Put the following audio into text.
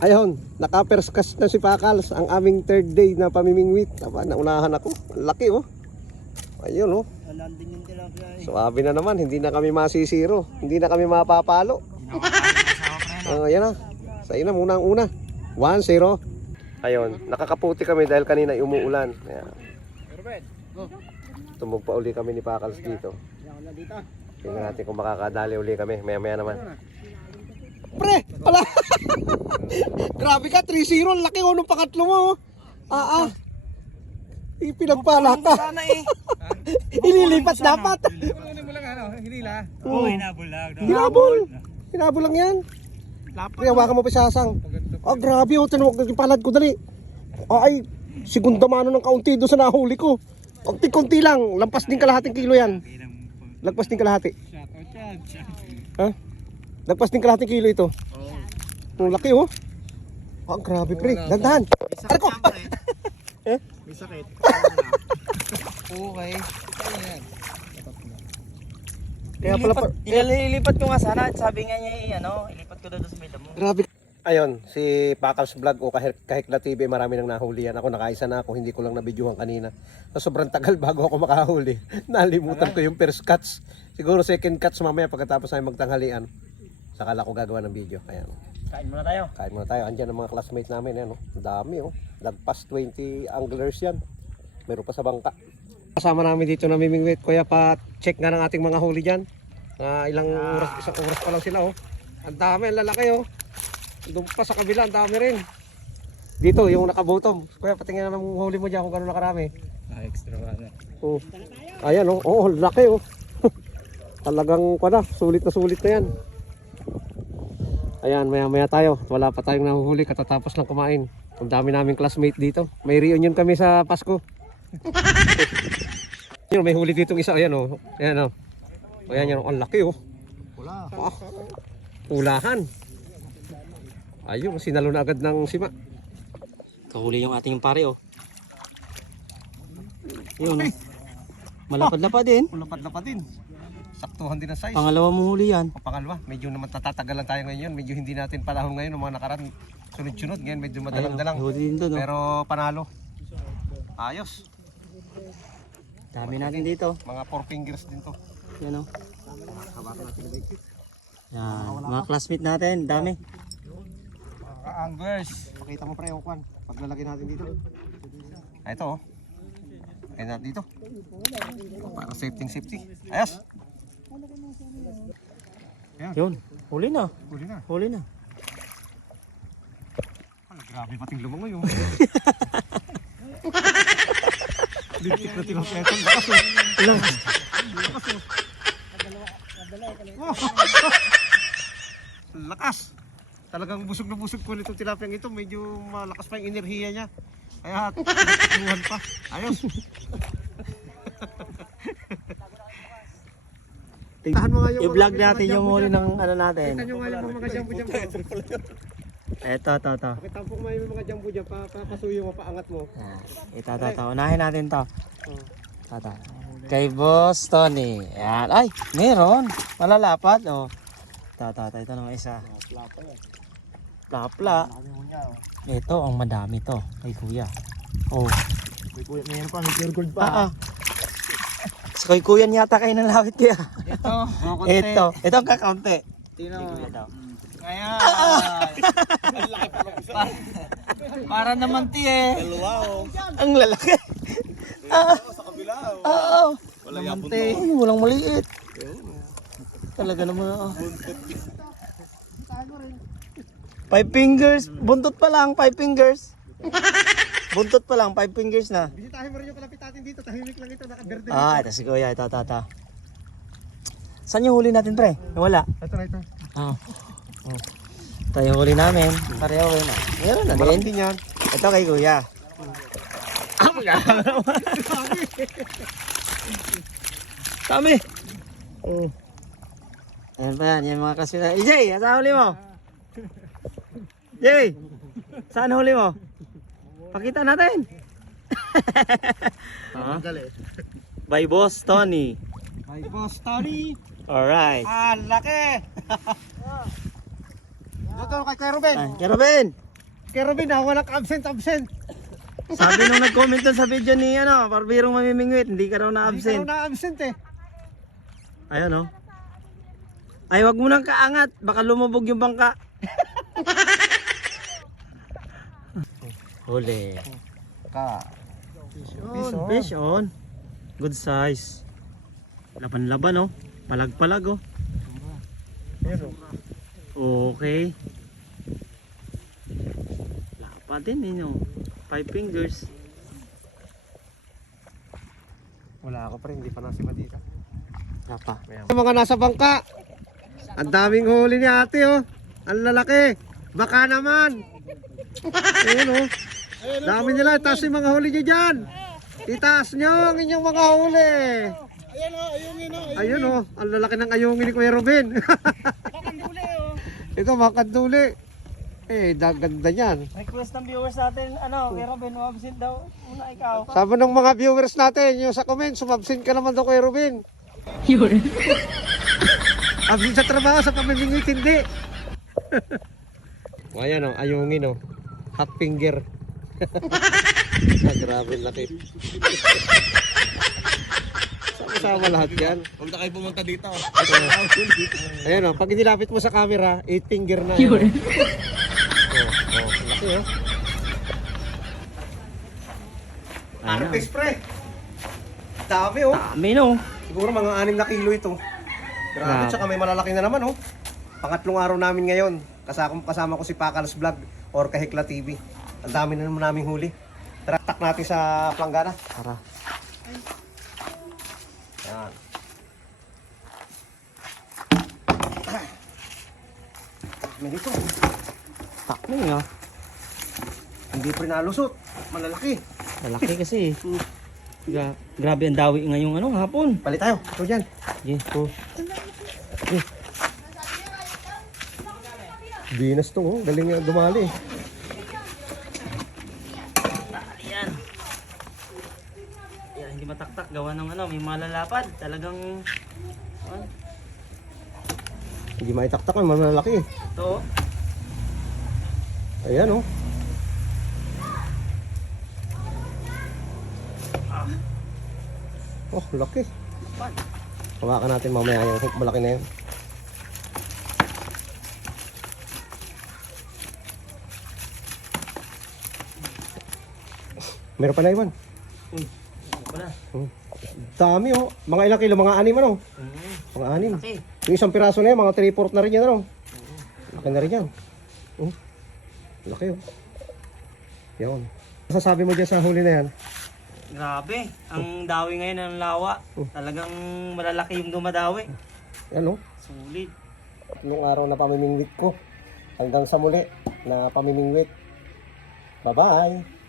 Ayun, naka-perscast na si Pakals ang aming third day na pamimingwit. Aba, naunahan ako. Ang Laki oh. Ayun oh. Landing yung tilapia eh. Suwabe na naman, hindi na kami masisiro. Hindi na kami mapapalo. Oh, yan na. Sa ina muna ang una. 1-0. Ayun, nakakaputi kami dahil kanina umuulan. Ayan. Tumog pa uli kami ni Pakals dito. Tingnan natin kung makakadali uli kami. Maya maya naman. Pre, pala. Grabe ka, 3-0. Ang laki ko nung pangatlo mo. oh. Ah, ah. Ipinagpala ka. Sana eh. Ililipat dapat. Kunin mo lang ano, hinila. Oo, hinabulag. Hinabol. Hinabol lang yan. Pre, hawakan mo pa sa asang. Ah, grabe oh. Tinawag na yung palad ko. Dali. Ah, ay, segunda mano ng kaunti doon sa nahuli ko. Konti-konti lang. Lampas din kalahating kilo yan. Lagpas din kalahati. Ha? Lagpas din kalahating kilo ito. Ang laki oh. Ah, grabe pre. Dandahan. Aray ko. Eh? May sakit. okay. Ayan. Kaya pala pa. Ililipat ko nga sana. Sabi nga niya eh, ano, ilipat ko doon sa may damo. Grabe. Ayun, si Pakals Vlog o Kahik Kahikla TV, marami nang nahuli yan. Ako nakaisa na ako, hindi ko lang nabidyohan kanina. So, sobrang tagal bago ako makahuli. Nalimutan ko yung first cuts. Siguro second cuts mamaya pagkatapos ay magtanghalian. Sakala ko gagawa ng video. Kaya, Kain muna tayo. kain muna tayo. Andiyan ang mga classmate namin. Yan, oh. Ang dami, oh. Lagpas 20 anglers yan. Meron pa sa bangka. Kasama namin dito na mimingwit. Kuya, pa-check nga ng ating mga huli dyan. Na ilang oras, isang oras pa lang sila, oh. Ang dami, ang lalaki, oh. Doon pa sa kabila, ang dami rin. Dito, yung nakabotom. Kuya, patingin na ng huli mo dyan kung gano'n nakarami. Ah, extra ano. Oh. Ayan, oh. Oh, laki, oh. Talagang, kwa sulit na sulit na yan. Ayan, maya maya tayo. Wala pa tayong nahuhuli katatapos lang kumain. Ang dami naming classmate dito. May reunion kami sa Pasko. Yun, may huli dito isa. Ayan, oh. Ayan, oh. Ayan, yan, oh. Ang laki, oh. Wala. Ah, ulahan. Ayun, sinalo na agad ng sima. Kahuli yung ating pare oh. Yun oh. Malapad-lapad din. Lapad-lapad din. Saktuhan din ang size. Pangalawa mong huli yan. O pangalawa, medyo naman tatatagal lang tayo ngayon. Medyo hindi natin panahon ngayon, ng mga nakaraan. Sunod-sunod, ngayon medyo madalang-dalang. Oh. Pero panalo. Ayos. Dami natin dito. Mga four fingers din to. Yan oh. Bigkit. Yan. Mga classmate natin. Dami. Mga anglers. Pakita mo pre, Okwan. Paglalagay natin dito. Ah, ito oh. Ayun natin dito. Oh, Para safety safety. Ayos. Yun. Huli na. Huli na. Huli na. Ano, grabe pating lumango yung. Lintik na tinopleton. Lakas oh. Ilang. Lakas. Talagang busog na busog po nitong tilapiyang ito. Medyo malakas pa yung enerhiya niya. Kaya tuwan pa. Ayos. Tahan mo nga yung I-vlog natin yung huli ng ano natin. Kita nyo nga yung mga jambu dyan. Eto, to, to. Pakita po yung mga jambu dyan. Pa, papasuyo mo, paangat mo. Yan. Ito, to, to. Unahin natin to. Oh. Tata. Kay Boss Tony. Yan. Ay, meron. Malalapad. Oh. Tata, ito naman isa. Plapla. Ito, ang madami to. Kay kuya. Oh. Mayroon pa, may pure gold Ah, ah. So, kay kuya yata kayo ng lawit kaya. Ito, Ito. Ito ang kakaunti. Tino. Ngayon. Para naman ti eh. Dalawa oh. Ang lalaki. Ah, Sa kabila oh. oo. Wala Naman, te. Ay, walang maliit. Talaga naman ah. Five fingers. Buntot pa lang, five fingers. Buntot pa lang, five fingers na. Bisitahin mo rin yung kalapit natin dito. Tahimik lang ito. Nakaberde. Ah, ito si Kuya. Ito, ito, ito. Saan yung huli natin, pre? Wala. Ito na ito. Ah. Oh. Ito yung huli namin. Pareho yun. ah. Meron na din. din yan. Ito kay Kuya. Kami. Oh. Ayan pa yan, yung mga kasina. Eh, Jay, saan huli mo? Jay, saan huli mo? Pakita natin. Ah, By Boss Tony. Ay, boss, Tony. Alright. Ah, laki. Dito kay Kuya Ruben. Ah, Kaya Ruben, Robin ha, walang absent, absent. Sabi nung nag-comment sa video ni ano, Barbirong mamimingwit, hindi ka raw Hindi ka na-absent. raw na-absent eh. Ayan oh. Ay, wag mo nang kaangat, baka lumubog yung bangka. Huli. Ka. Fish on. on. Fish on. Good size. Laban-laban oh. Palag-palag oh. Oh. Okay. Lapa din eh no. Five fingers. Wala ako pa rin, hindi pa nasipa dito. Lapa. Mga nasa bangka. Ang daming huli ni ate oh. Ang lalaki. Baka naman. Ayun oh. Dami nila. Taas yung mga huli nyo dyan. Itaas nyo ang inyong mga huli. Ayan o, ayungin o. Ayun oh. Ang lalaki ng ayungin ni Kuya Ruben. Kakanduli o. Ito mga kanduli. Eh, da- ganda niyan. Request ng viewers natin, ano, kay Robin, absent daw. Una ikaw. Sabi ng mga viewers natin, yung sa comment, sumabsent ka naman daw Kuya Ruben. Yun. Absent sa trabaho, sa pamimingwit, hindi. o ayan o, ayungin o. Hot finger. Ah, grabe laki. Sama-sama lahat yan. Huwag na kayo pumunta dito. Ayan o, pag inilapit mo sa camera, 8 finger na. Yun. Oh, oh, laki o. Ano? Artes pre. Dami o. Dami no. Siguro mga 6 na kilo ito. Grabe, tsaka may malalaki na naman oh. Pangatlong araw namin ngayon. Kasama, kasama ko si Pakals Vlog or Kahikla TV. Ang dami na naman naming huli. Tara, tak natin sa planggana. Tara. Yan. Dami nito. Takmi nga. Hindi pa rin nalusot. Malalaki. Malaki kasi. Gra grabe ang dawi ngayong ano, hapon. Palit tayo. Ito dyan. Sige, po. Binas to oh. Galing dumali. Hindi mataktak. Gawa ng ano, may malalapad. Talagang, ano, Hindi maitaktak ang malalaki. ito. oh. Ayan oh. Oh, laki. Hawakan natin mamaya yung hook malaki na yun. Meron pa na iwan. Ano pala? Dami oh. Mga ilang kilo, mga anim ano? Mm, Mga anim. laki. Yung isang piraso na yan, mga 3-4 na rin yan ano? Laki na rin yan. Oh. Laki oh. Yan. Masasabi mo dyan sa huli na yan? Grabe. Ang dawi ngayon ng lawa. Talagang malalaki yung dumadawi. Yan oh. Sulit. nung araw na pamimingwit ko. Hanggang sa muli na pamimingwit. Bye-bye!